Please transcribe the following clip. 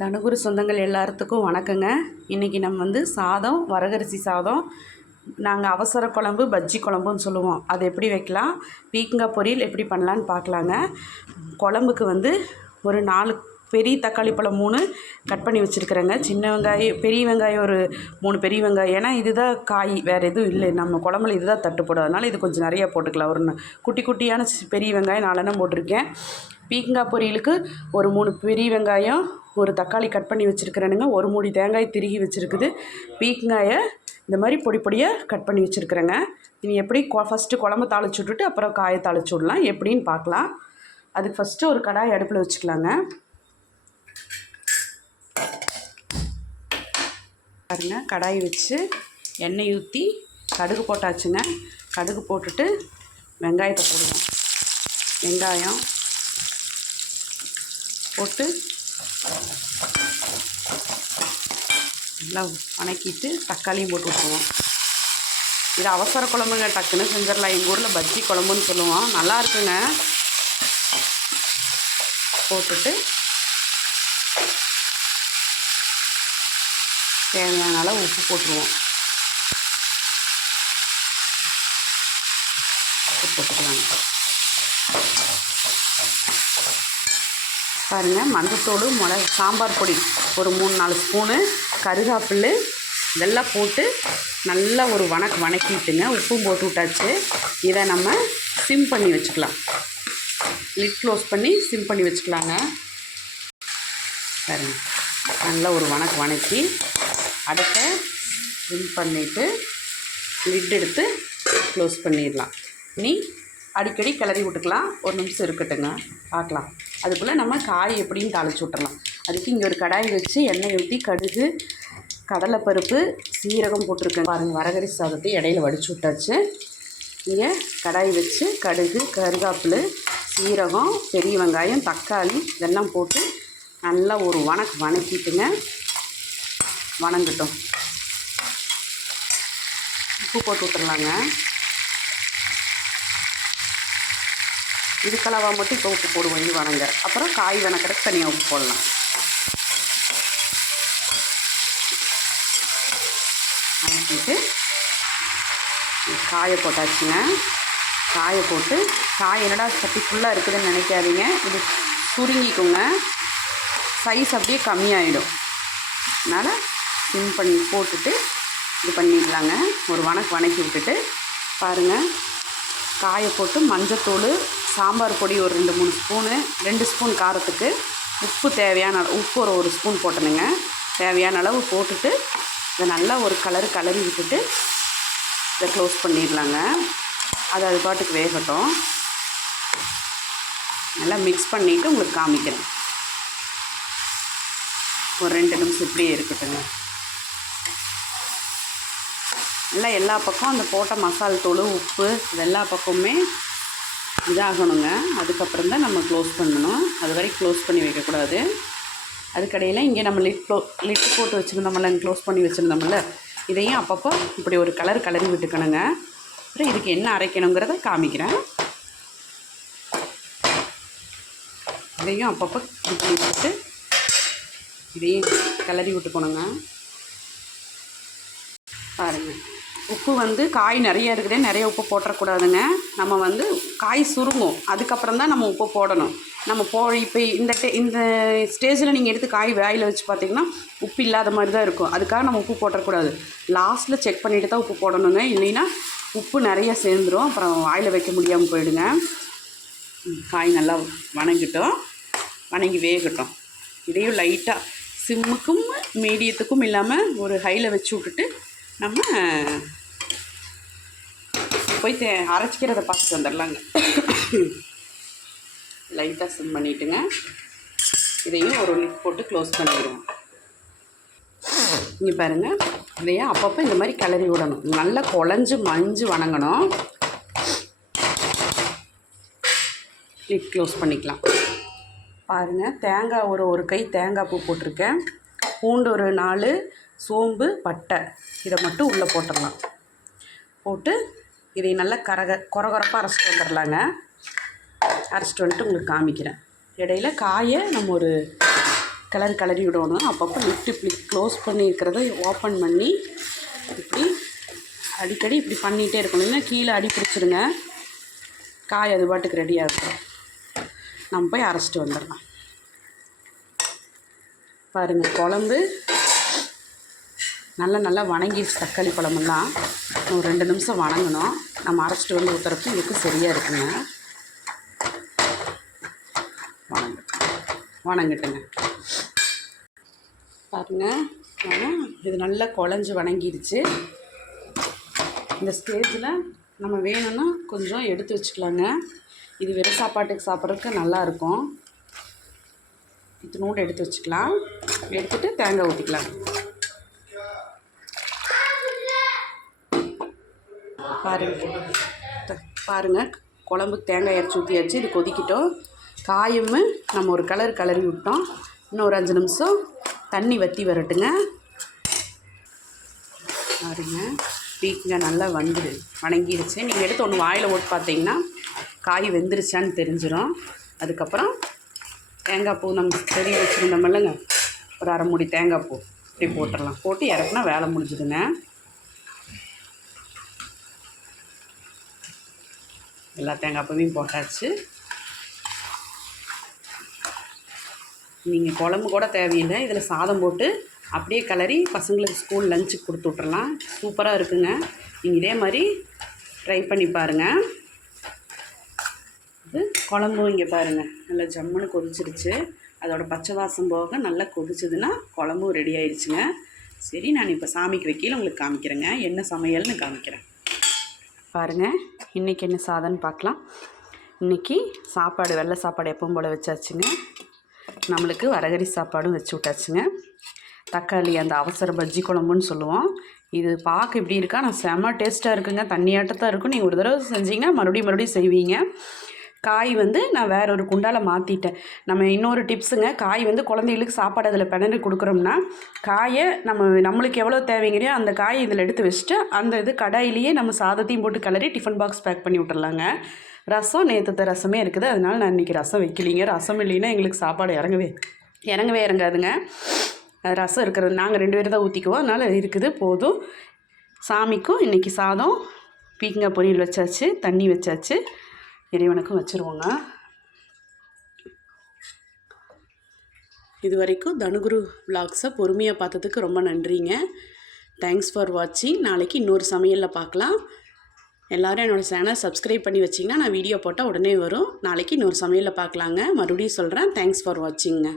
தனுகுரு சொந்தங்கள் எல்லாத்துக்கும் வணக்கங்க. இன்றைக்கி நம்ம வந்து சாதம், வரகரிசி சாதம், நாங்கள் அவசர குழம்பு, பஜ்ஜி குழம்புன்னு சொல்லுவோம். அது எப்படி வைக்கலாம், பீக்கங்காய் பொரியல் எப்படி பண்ணலான்னு பார்க்கலாங்க. குழம்புக்கு வந்து ஒரு 4 பெரிய தக்காளி பழம் 3 கட் பண்ணி வச்சுருக்குறேங்க. சின்ன வெங்காயம், பெரிய வெங்காயம் ஒரு 3 பெரிய வெங்காயம். ஏன்னா இதுதான் காய், வேறு எதுவும் இல்லை நம்ம குழம்புல, இதுதான் தட்டுப்படும். அதனால் இது கொஞ்சம் நிறையா போட்டுக்கலாம். ஒரு குட்டி குட்டியான பெரிய வெங்காயம் 4 எண்ணம் போட்டிருக்கேன். பீக்கங்காய் பொரியலுக்கு ஒரு 3 பெரிய வெங்காயம், ஒரு தக்காளி கட் பண்ணி வச்சுருக்கிறேனுங்க. ஒரு மூடி தேங்காய் திருகி வச்சுருக்குது. பீக்கங்காயை இந்த மாதிரி பொடி பொடியாக கட் பண்ணி வச்சுருக்குறேங்க. இனி எப்படி ஃபஸ்ட்டு குழம்பு தாளிச்சு விட்டுட்டு அப்புறம் காயை தாளிச்சு விடலாம், எப்படின்னு பார்க்கலாம். அதுக்கு ஃபஸ்ட்டு ஒரு கடாய் அடுப்பில் வச்சுக்கலாங்க. பாருங்க, கடாய் வச்சு எண்ணெய் ஊற்றி கடுகு போட்டாச்சுங்க. கடுகு போட்டுட்டு வெங்காயத்தை போடுவோம். வெங்காயம் போட்டு நல்லா வணக்கிட்டு தக்காளியும் போட்டு விட்டுருவோம். இது அவசர குழம்புங்க, டக்குன்னு செஞ்சிடலாம். எங்கள் ஊரில் பஜ்ஜி குழம்புன்னு சொல்லுவோம், நல்லா இருக்குங்க. போட்டுட்டு தேவையான அளவு உப்பு போட்டுருவோம். உப்பு போட்டுக்கலாங்க. பாருங்கள், மஞ்சத்தூள், மிளகு, சாம்பார் பொடி ஒரு 3-4 ஸ்பூனு, கருகாப்பில் இதெல்லாம் போட்டு நல்லா ஒரு வணக்கிட்டுங்க. உப்பும் போட்டு விட்டாச்சு. இதை நம்ம சிம் பண்ணி வச்சுக்கலாம். லிட் க்ளோஸ் பண்ணி சிம் பண்ணி வச்சுக்கலாங்க. பாருங்கள், நல்லா ஒரு வணக்கி அடுப்பை சிம் பண்ணிவிட்டு லிட் எடுத்து க்ளோஸ் பண்ணிடலாம். இனி அடிக்கடி கிளறி விட்டுக்கலாம். ஒரு நிமிஷம் இருக்கட்டுங்க, பார்க்கலாம். அதுக்குள்ளே நம்ம காய் எப்படின்னு தாளித்து விட்டுறலாம். அதுக்கு இங்கே ஒரு கடாய் வச்சு எண்ணெய் ஊற்றி கடுகு, கடலைப்பருப்பு, சீரகம் போட்டிருக்கேன். பாருங்கள், வரகரிசி சாதத்தை இடையில வடித்து விட்டாச்சு. இங்கே கடாய் வச்சு கடுகு, கருகாப்பில், சீரகம், பெரிய வெங்காயம், தக்காளி இதெல்லாம் போட்டு நல்லா ஒரு வணக்கிட்டுங்க. வணங்கட்டும். உப்பு போட்டு விட்டுறலாங்க. இதுக்கலவா மட்டும் இப்போ உப்பு போடுவோம். இது வணங்க அப்புறம் காய் வணக்கிறதுக்கு தனியாக உப்பு போடலாம். வணக்கிட்டு காயை போட்டாச்சுங்க. காயை போட்டு, காய் என்னடா சட்டி ஃபுல்லாக இருக்குதுன்னு நினைக்காதீங்க. இது சுருங்கிக்குங்க, சைஸ் அப்படியே கம்மியாகிடும். அதனால் சிம் பண்ணி போட்டுட்டு இது பண்ணிடலாங்க. ஒரு வணக்கி விட்டுட்டு பாருங்கள், காயை போட்டு மஞ்சத்தூள், சாம்பார் பொடி ஒரு 2-3 ஸ்பூனு, 2 ஸ்பூன் காரத்துக்கு, உப்பு தேவையான உப்பு ஒரு ஸ்பூன் போட்டணுங்க. தேவையான அளவு போட்டுட்டு இதை நல்லா ஒரு கலரி விட்டுட்டு இதை க்ளோஸ் பண்ணிடலாங்க. அது பாட்டுக்கு வேகட்டும். நல்லா மிக்ஸ் பண்ணிவிட்டு உங்களுக்கு காமிக்கிறேன். ஒரு 2 நிமிஷம் இப்படியே இருக்கட்டுங்க. நல்லா எல்லா பக்கம் அந்த போட்ட மசால் தூள், உப்பு இது எல்லா பக்கமுமே இதாகணுங்க. அதுக்கப்புறம் தான் நம்ம க்ளோஸ் பண்ணணும். அது வரைக்கும் க்ளோஸ் பண்ணி வைக்கக்கூடாது. அதுக்கடையில் இங்கே நம்ம லிட்டு போட்டு வச்சுருந்தோம்ல, க்ளோஸ் பண்ணி வச்சுருந்தோம்ல, இதையும் அப்பப்போ இப்படி ஒரு கலரி விட்டுக்கணுங்க. அப்புறம் இதுக்கு என்ன அரைக்கணுங்கிறத காமிக்கிறேன். இதையும் அப்பப்போ இப்படி விட்டு இதையும் கிளறி விட்டுக்கணுங்க. பாருங்கள், உப்பு வந்து காய் நிறைய இருக்குதே, நிறைய உப்பு போட்டுறக்கூடாதுங்க. நம்ம வந்து காய் சுருங்கும், அதுக்கப்புறம் தான் நம்ம உப்பு போடணும். நம்ம இப்போ இந்த ஸ்டேஜில் நீங்கள் எடுத்து காய் வாயில் வச்சு பார்த்திங்கன்னா உப்பு இல்லாத மாதிரி தான் இருக்கும். அதுக்காக நம்ம உப்பு போட்டுறக்கூடாது. லாஸ்ட்டில் செக் பண்ணிவிட்டு தான் உப்பு போடணுங்க. இல்லைன்னா உப்பு நிறைய சேர்ந்துடும், அப்புறம் வாயில் வைக்க முடியாமல் போயிடுங்க. காய் நல்லா வணங்கி வேகட்டும். இதையும் லைட்டாக சிம்முக்கும் மீடியத்துக்கும் இல்லாமல் ஒரு ஹையில் வச்சு விட்டுட்டு நம்ம போய் அரைச்சிக்கிறத பார்த்துட்டு வந்துடலாங்க. லைட்டாக சிம் பண்ணிவிட்டுங்க. இதையும் ஒரு லிட் போட்டு க்ளோஸ் பண்ணிடுவோம். இங்கே பாருங்கள், இதையும் அப்பப்போ இந்த மாதிரி கிளறி விடணும். நல்லா குழஞ்சி மஞ்சு வணங்கணும். லிட் க்ளோஸ் பண்ணிக்கலாம். பாருங்கள், தேங்காய் ஒரு கை தேங்காய் பூ போட்டிருக்கேன். பூண்டு ஒரு 4, சோம்பு, பட்டை இதை மட்டும் உள்ளே போட்டுடலாம். போட்டு இதை நல்லா கொரகொரப்பாக அரைச்சிட்டு வந்துடலாங்க. அரைச்சிட்டு வந்துட்டு உங்களுக்கு காமிக்கிறேன். இடையில காயை நம்ம ஒரு கிளறி விடணும். அப்பப்போ இப்படி க்ளோஸ் பண்ணி இருக்கிறத ஓப்பன் பண்ணி இப்படி அடிக்கடி இப்படி பண்ணிகிட்டே இருக்கணும். இல்லைன்னா கீழே அடி பிடிச்சிடுங்க. காய் அது பாட்டுக்கு ரெடியாக இருக்கும். நம்ம போய் அரைச்சிட்டு வந்துடலாம். பாருங்கள், குழம்பு நல்லா வணங்கிடுச்சு. தக்காளி குழம்புலாம் ஒரு 2 நிமிஷம் வணங்கணும். நம்ம அரைச்சிட்டு வந்து ஊற்றுறப்ப இதுக்கு சரியாக இருக்குங்க. வணங்கட்டுங்க. பாருங்கள், இது நல்லா குழஞ்சி வணங்கிடுச்சு. இந்த ஸ்டேஜில் நம்ம வேணும்னா கொஞ்சம் எடுத்து வச்சுக்கலாங்க. இது வெறும் சாப்பாட்டுக்கு சாப்பிட்றதுக்கு நல்லாயிருக்கும். இத்தினோடு எடுத்து வச்சுக்கலாம். எடுத்துகிட்டு தேங்காய் ஊற்றிக்கலாம். பாருங்கள் குழம்புக்கு தேங்காய் அரைச்சி ஊற்றியாச்சு. இது கொதிக்கிட்டோம். காயும் நம்ம ஒரு கிளறி விட்டோம். இன்னும் ஒரு 5 நிமிஷம் தண்ணி வற்றி வரட்டுங்க. பாருங்க, பீக்கங்காய் நல்லா வணங்கிடுச்சு. நீங்கள் எடுத்து ஒன்று வாயில் போட்டு பார்த்தீங்கன்னா காய் வெந்துருச்சான்னு தெரிஞ்சிடும். அதுக்கப்புறம் தேங்காய் பூ நம்ம செடி வச்சுருந்தோமில்லங்க, ஒரு 1/2 மூடி தேங்காய் பூ இப்படி போட்டுடலாம். போட்டு இறக்குனா வேலை முடிஞ்சுதுங்க. எல்லா தேங்காய் பூவையும் போட்டாச்சு. நீங்கள் குழம்பு கூட தேவையில்லை. இதில் சாதம் போட்டு அப்படியே கிளறி பசங்களுக்கு ஸ்கூல் லஞ்சுக்கு கொடுத்து விட்றலாம். சூப்பராக இருக்குங்க. நீங்கள் இதே மாதிரி ட்ரை பண்ணி பாருங்கள். இது குழம்பும் இங்கே பாருங்கள் நல்லா ஜம்முன்னு கொதிச்சிருச்சு. அதோட பச்சை வாசம் போக நல்லா கொதிச்சதுன்னா குழம்பும் ரெடி ஆயிடுச்சுங்க. சரி, நான் இப்போ சாமிக்கு வைக்கல உங்களுக்கு காமிக்கிறேங்க. என்ன சமையல்னு காமிக்கிறேன். பாருங்கள், இன்றைக்கி என்ன சாதம்னு பார்க்கலாம். இன்றைக்கி சாப்பாடு வெள்ளை சாப்பாடு எப்பவும் போல் வச்சாச்சுங்க. நம்மளுக்கு வரகரி சாப்பாடும் வச்சு விட்டாச்சுங்க. தக்காளி அந்த அவசர பஜ்ஜி குழம்புன்னு சொல்லுவோம். இது பார்க்க இப்படி இருக்கா, நான் செம்ம டேஸ்ட்டாக இருக்குங்க. தண்ணியாட்டத்தான் இருக்கும். நீங்கள் ஒரு தடவை செஞ்சிங்கன்னா மறுபடியும் செய்வீங்க. காய் நான் வேற ஒரு குண்டால மாற்றிட்டேன். நம்ம இன்னொரு டிப்ஸுங்க, காய் குழந்தைகளுக்கு சாப்பாடு அதில் பிணைந்து கொடுக்குறோம்னா காயை நம்மளுக்கு எவ்வளோ தேவைங்கிறியோ அந்த காயை இதில் எடுத்து வச்சுட்டு அந்த கடாயிலேயே நம்ம சாதத்தையும் போட்டு கிளறி டிஃபன் பாக்ஸ் பேக் பண்ணி விட்டுறலாங்க. ரசம் நேற்று ரசமே இருக்குது. அதனால் நான் இன்றைக்கி ரசம் வைக்கலிங்க. ரசம் இல்லைன்னா எங்களுக்கு சாப்பாடு இறங்காதுங்க. ரசம் இருக்கிறது நாங்கள் 2 பேர் தான் ஊற்றிக்குவோம். அதனால் இருக்குது போதும். சாமிக்கும் இன்றைக்கி சாதம் பீக்கங்காய் பொரியல் வச்சாச்சு, தண்ணி வச்சாச்சு. இறைவனுக்கும் வச்சுருவோங்க. இது வரைக்கும் தனுகுரு விலாக்ஸை பொறுமையாக பார்த்ததுக்கு ரொம்ப நன்றிங்க. தேங்க்ஸ் ஃபார் வாட்சிங். நாளைக்கு இன்னொரு சமையலில் பார்க்கலாம். எல்லோரும் என்னோடய சேனல் சப்ஸ்கிரைப் பண்ணி வச்சிங்கன்னா நான் வீடியோ போட்டால் உடனே வரும். நாளைக்கு இன்னொரு சமையலில் பார்க்கலாங்க. மறுபடியும் சொல்கிறேன், தேங்க்ஸ் ஃபார் வாட்சிங்க.